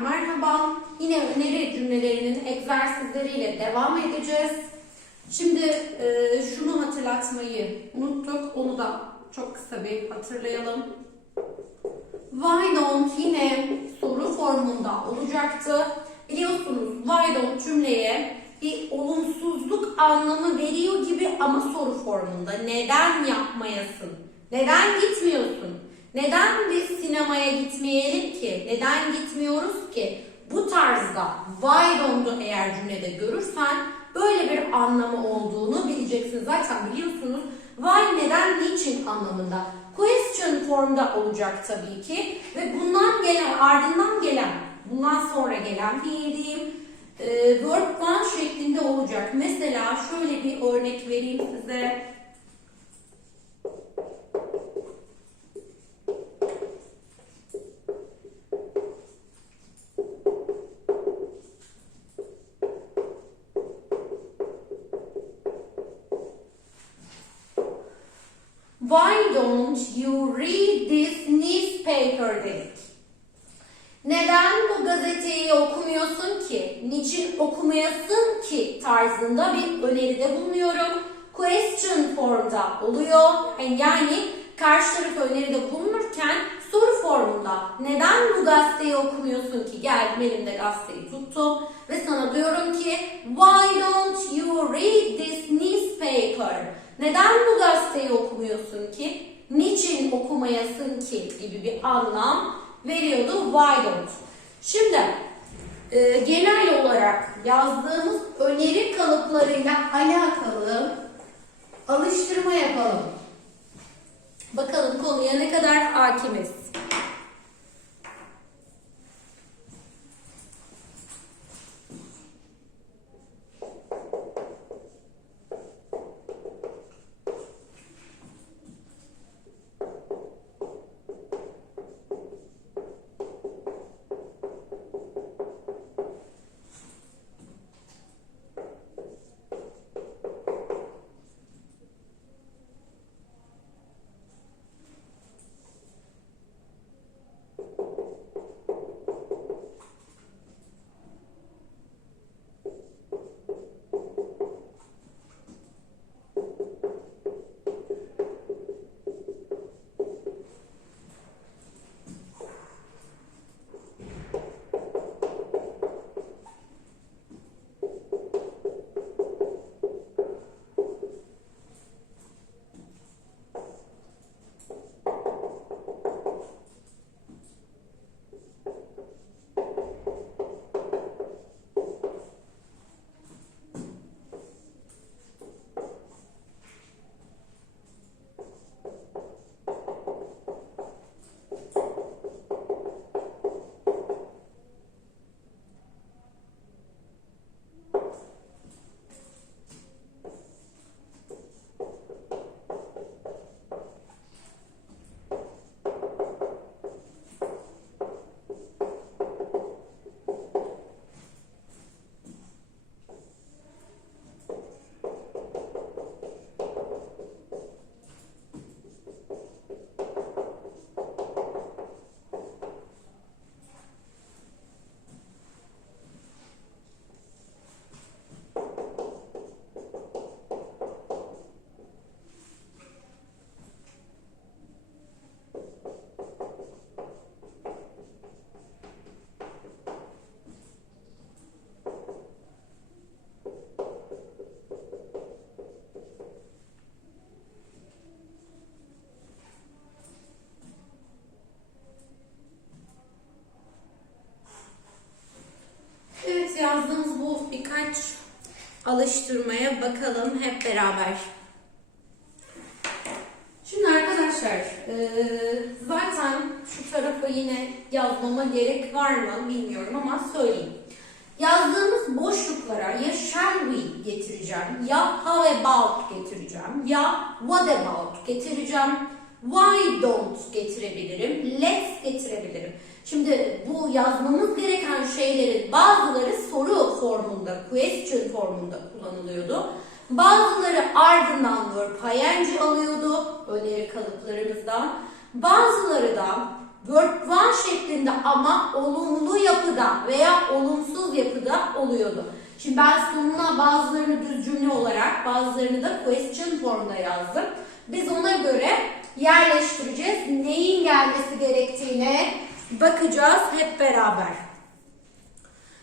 merhaba. Yine öneri cümlelerinin egzersizleriyle devam edeceğiz. Şimdi e, şunu hatırlatmayı unuttuk. Onu da çok kısa bir hatırlayalım. Why don't yine soru formunda olacaktı. Biliyorsunuz why don't cümleye bir olumsuzluk anlamı veriyor gibi ama soru formunda. Neden yapmayasın? Neden gitmiyorsun? Neden biz sinemaya gitmeyelim ki? Neden gitmiyoruz ki? Bu tarzda why don't'u eğer cümlede görürsen böyle bir anlamı olduğunu bileceksin. Zaten biliyorsunuz why neden niçin anlamında. Question formda olacak tabii ki ve bundan gelen ardından gelen bundan sonra gelen fiil diyeyim e, verb one şeklinde olacak. Mesela şöyle bir örnek vereyim size. Why don't you read this newspaper dedik. Neden bu gazeteyi okumuyorsun ki? Niçin okumayasın ki tarzında bir öneride bulunuyorum. Question formda oluyor. Yani karşı taraf öneride bulunurken soru formunda neden bu gazeteyi okumuyorsun ki? Geldim elimde gazeteyi tuttum ve sana diyorum ki Why don't you read this newspaper? Neden bu gazeteyi okumuyorsun ki? Niçin okumayasın ki? gibi bir anlam veriyordu why don't. Şimdi e, genel olarak yazdığımız öneri kalıplarıyla alakalı alıştırma yapalım. Bakalım konuya ne kadar hakimiz. Alıştırmaya bakalım hep beraber. Şimdi arkadaşlar eee, zaten şu tarafa yine yazmama gerek var mı bilmiyorum ama söyleyeyim. Yazdığımız boşluklara ya shall we getireceğim, ya how about getireceğim, ya what about getireceğim, why don't getirebilirim, let's getirebilirim. Şimdi bu yazmamız gereken şeylerin bazıları soru formunda, question formunda kullanılıyordu. Bazıları ardından verb ing alıyordu öneri kalıplarımızdan. Bazıları da verb one şeklinde ama olumlu yapıda veya olumsuz yapıda oluyordu. Şimdi ben sonuna bazılarını düz cümle olarak bazılarını da question formda yazdım. Biz ona göre yerleştireceğiz. Neyin gelmesi gerektiğine bakacağız hep beraber.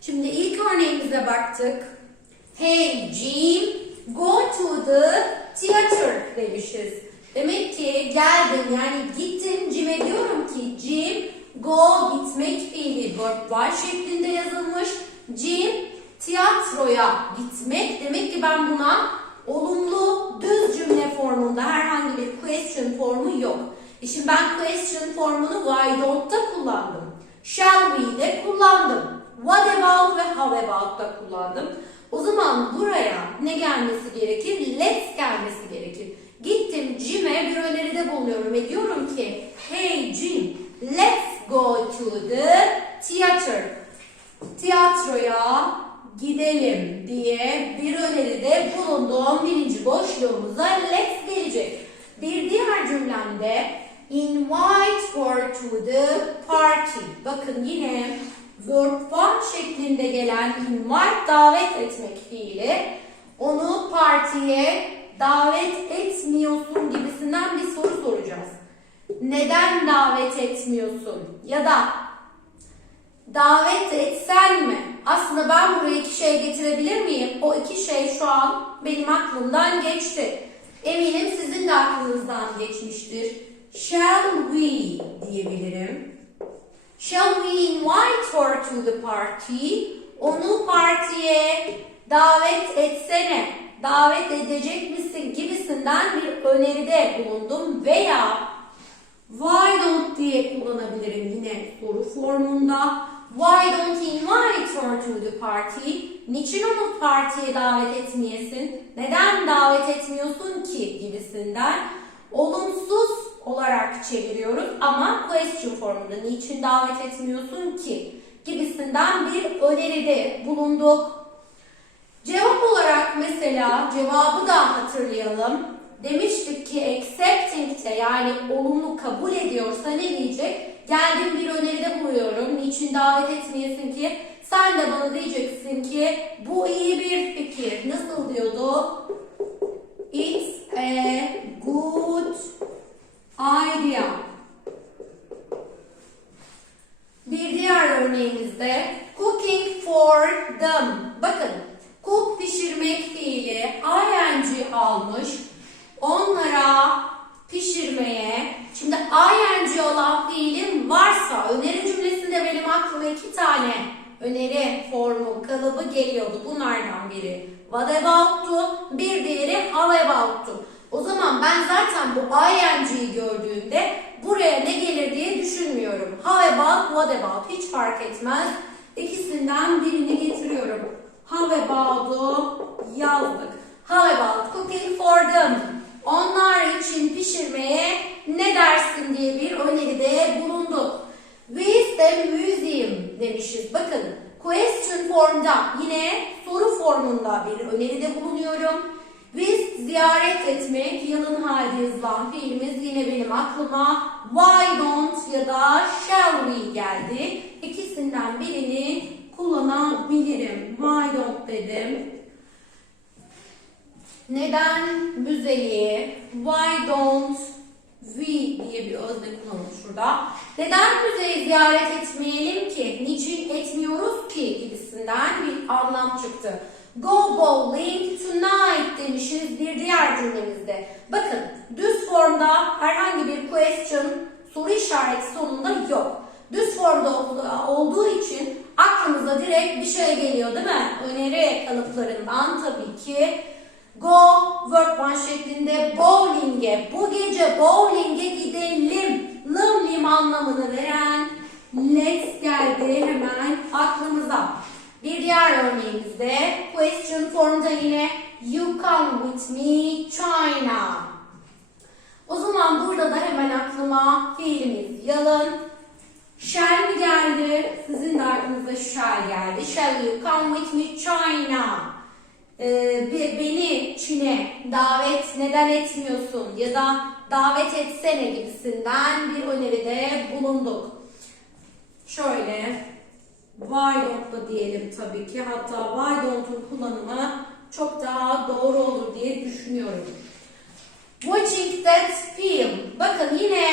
Şimdi ilk örneğimize baktık. Hey Jim, go to the theater demişiz. Demek ki geldim yani gittim Jim'e diyorum ki Jim go gitmek fiili verb var şeklinde yazılmış. Jim tiyatroya gitmek demek ki ben buna olumlu düz cümle formunda herhangi bir question formu yok. E şimdi ben question formunu why don't da kullandım. Shall we de kullandım. What about ve how about da kullandım. O zaman buraya ne gelmesi gerekir? Let's gelmesi gerekir. Gittim Jim'e bir öneride bulunuyorum ve diyorum ki Hey Jim, let's go to the theater. Tiyatroya gidelim diye bir öneride bulunduğum birinci boşluğumuza let's gelecek. Bir diğer cümlemde invite her to the party. Bakın yine verb one şeklinde gelen invite davet etmek fiili. Onu partiye davet etmiyorsun gibisinden bir soru soracağız. Neden davet etmiyorsun? Ya da davet etsen mi? Aslında ben buraya iki şey getirebilir miyim? O iki şey şu an benim aklımdan geçti. Eminim sizin de aklınızdan geçmiştir. Shall we diyebilirim. Shall we invite her to the party? Onu partiye davet etsene, davet edecek misin gibisinden bir öneride bulundum veya why don't diye kullanabilirim yine soru formunda. Why don't invite her to the party? Niçin onu partiye davet etmeyesin? Neden davet etmiyorsun ki gibisinden olumsuz olarak çeviriyoruz ama question formunda niçin davet etmiyorsun ki gibisinden bir öneride bulunduk. Cevap olarak mesela cevabı da hatırlayalım. Demiştik ki accepting de yani olumlu kabul ediyorsa ne diyecek? Geldim bir öneride buluyorum. Niçin davet etmeyesin ki? Sen de bana diyeceksin ki bu iyi bir fikir. Nasıl diyordu? It's a good idea. Bir diğer örneğimizde cooking for them. Bakın cook pişirmek fiili ing almış. Onlara pişirmeye. Şimdi ing olan fiilim varsa öneri cümlesinde benim aklıma iki tane öneri formu kalıbı geliyordu. Bunlardan biri what about'tu, bir diğeri how about'tu. O zaman ben zaten bu ing'yi gördüğümde buraya ne düşünmüyorum. How about, what about hiç fark etmez. İkisinden birini getiriyorum. How about'u yazdık. How about cooking for them? Onlar için pişirmeye ne dersin diye bir öneride bulunduk. Visit the museum demişiz. Bakın question formda yine soru formunda bir öneride bulunuyorum. Visit ziyaret etmek yalın halde yazılan fiilimiz yine benim aklıma why don't ya da shall we geldi. İkisinden birini kullanabilirim. Why don't dedim. Neden müzeyi? Why don't we diye bir özne kullanılmış şurada. Neden müzeyi ziyaret etmeyelim ki? Niçin etmiyoruz ki? gibisinden bir anlam çıktı. Go bowling tonight demişiz bir diğer cümlemizde. Bakın düz formda herhangi bir question soru işareti sonunda yok. Düz formda olduğu için aklımıza direkt bir şey geliyor değil mi? Öneri kalıplarından tabii ki Go verb one şeklinde bowling'e, bu gece bowling'e gidelim. Lım lim anlamını veren let's geldi hemen aklımıza. Bir diğer örneğimizde question formda yine you come with me China. O zaman burada da hemen aklıma fiilimiz yalın. Shall mi geldi? Sizin de aklınıza shall geldi. Shall you come with me China? Ee, beni Çin'e davet neden etmiyorsun ya da davet etsene gibisinden bir öneride bulunduk. Şöyle why don't da diyelim tabii ki. Hatta why don't'un kullanımı çok daha doğru olur diye düşünüyorum. Watching that film. Bakın yine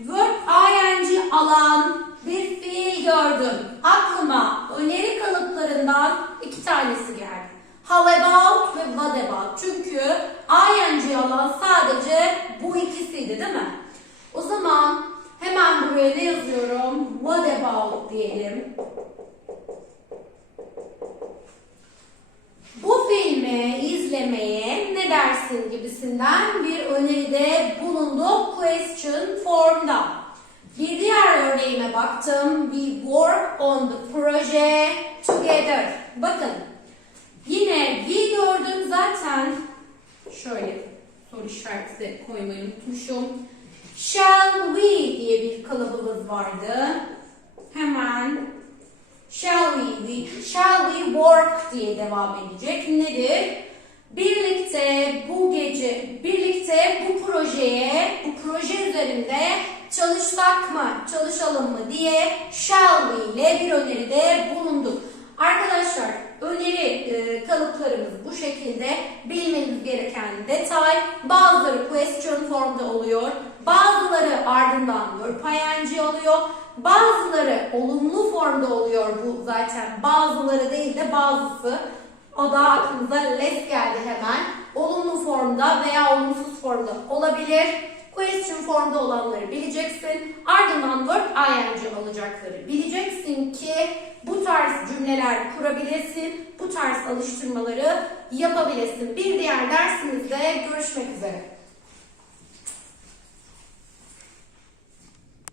verb ing alan bir fiil gördüm. Aklıma öneri kalıplarından iki tanesi geldi. How about ve what about. Çünkü ing alan sadece bu ikisiydi değil mi? O zaman hemen buraya ne yazıyorum? What about diyelim. Filmi izlemeye ne dersin gibisinden bir öneride bulunduk question formda. Bir diğer örneğime baktım. We work on the project together. Bakın yine we gördüm zaten. Şöyle soru işareti koymayı unutmuşum. Shall we diye bir kalıbımız vardı. Hemen Shall we, we, shall we work diye devam edecek. Nedir? Birlikte bu gece, birlikte bu projeye, bu proje üzerinde çalışsak mı, çalışalım mı diye shall we ile bir öneride bulunduk. Arkadaşlar öneri e, kalıplarımız bu şekilde bilmeniz gereken detay. Bazıları question formda oluyor, bazıları ardından ing oluyor. Bazıları olumlu formda oluyor bu zaten. Bazıları değil de bazısı. O da aklınıza less geldi hemen. Olumlu formda veya olumsuz formda olabilir. Question formda olanları bileceksin. Ardından verb ing alacakları bileceksin ki bu tarz cümleler kurabilesin. Bu tarz alıştırmaları yapabilesin. Bir diğer dersimizde görüşmek üzere.